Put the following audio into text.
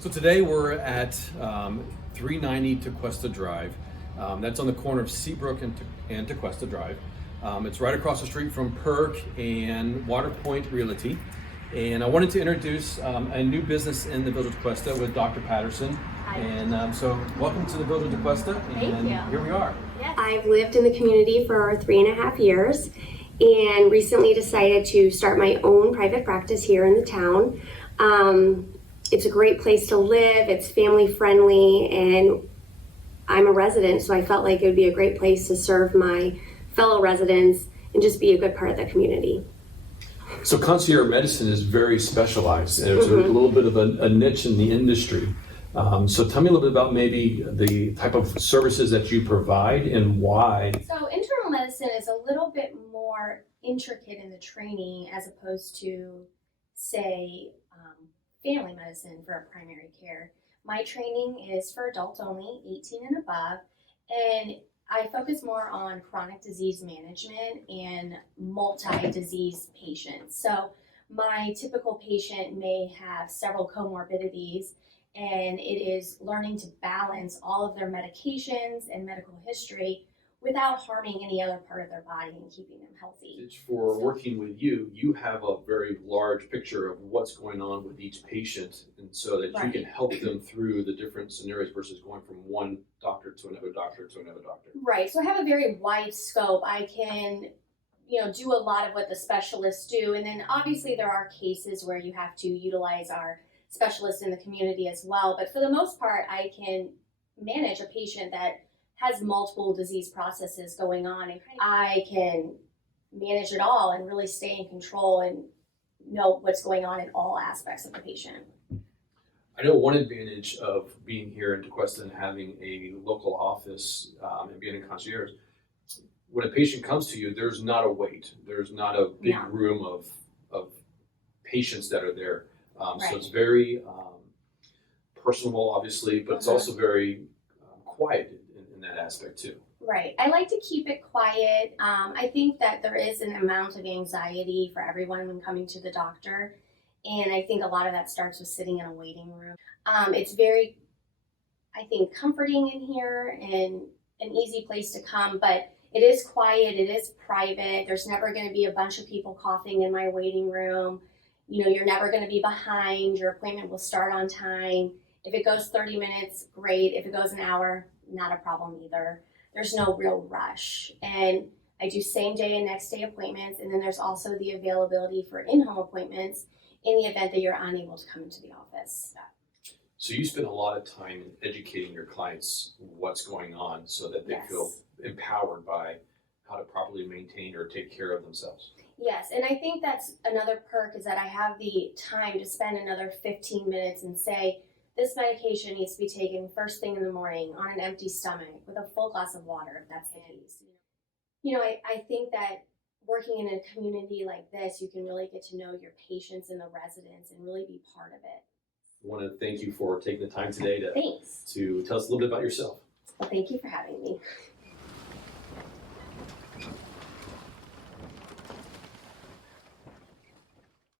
So today we're at 390 Tequesta Drive. That's on the corner of Seabrook and Tequesta Drive. It's right across the street from Perk and Waterpoint Realty. And I wanted to introduce a new business in the Village of Tequesta with Dr. Patterson. Hi. And so welcome to the Village of Tequesta. Thank you. Here we are. Yes. I've lived in the community for 3.5 years and recently decided to start my own private practice here in the town. It's a great place to live, it's family friendly, and I'm a resident, so I felt like it would be a great place to serve my fellow residents and just be a good part of the community. So concierge medicine is very specialized, and it's a little bit of a niche in the industry. So tell me a little bit about maybe the type of services that you provide and why. So internal medicine is a little bit more intricate in the training as opposed to, say, family medicine for primary care. My training is for adults only, 18 and above, and I focus more on chronic disease management and multi-disease patients. So my typical patient may have several comorbidities, and it is learning to balance all of their medications and medical history without harming any other part of their body and keeping them healthy. For working with you, you have a very large picture of what's going on with each patient, and so that you can help them through the different scenarios versus going from one doctor to another doctor to another doctor. Right, so I have a very wide scope. I can, do a lot of what the specialists do, and then obviously there are cases where you have to utilize our specialists in the community as well, but for the most part, I can manage a patient that has multiple disease processes going on, and I can manage it all and really stay in control and know what's going on in all aspects of the patient. I know one advantage of being here in Tequesta and having a local office and being a concierge, when a patient comes to you, there's not a wait. There's not a big room of patients that are there. So it's very personable, obviously, but it's also very quiet in that aspect too. Right. I like to keep it quiet. I think that there is an amount of anxiety for everyone when coming to the doctor. And I think a lot of that starts with sitting in a waiting room. It's very, I think, comforting in here and an easy place to come, but it is quiet, it is private. There's never going to be a bunch of people coughing in my waiting room. You're never going to be behind. Your appointment will start on time. If it goes 30 minutes, great. If it goes an hour, not a problem either. There's no real rush. And I do same day and next day appointments. And then there's also the availability for in-home appointments in the event that you're unable to come into the office. So you spend a lot of time in educating your clients what's going on so that they feel empowered by how to properly maintain or take care of themselves. Yes, and I think that's another perk is that I have the time to spend another 15 minutes and say, this medication needs to be taken first thing in the morning on an empty stomach with a full glass of water, if that's the case. I think that working in a community like this, you can really get to know your patients and the residents and really be part of it. I want to thank you for taking the time today to Thanks. tell us a little bit about yourself. Well, thank you for having me.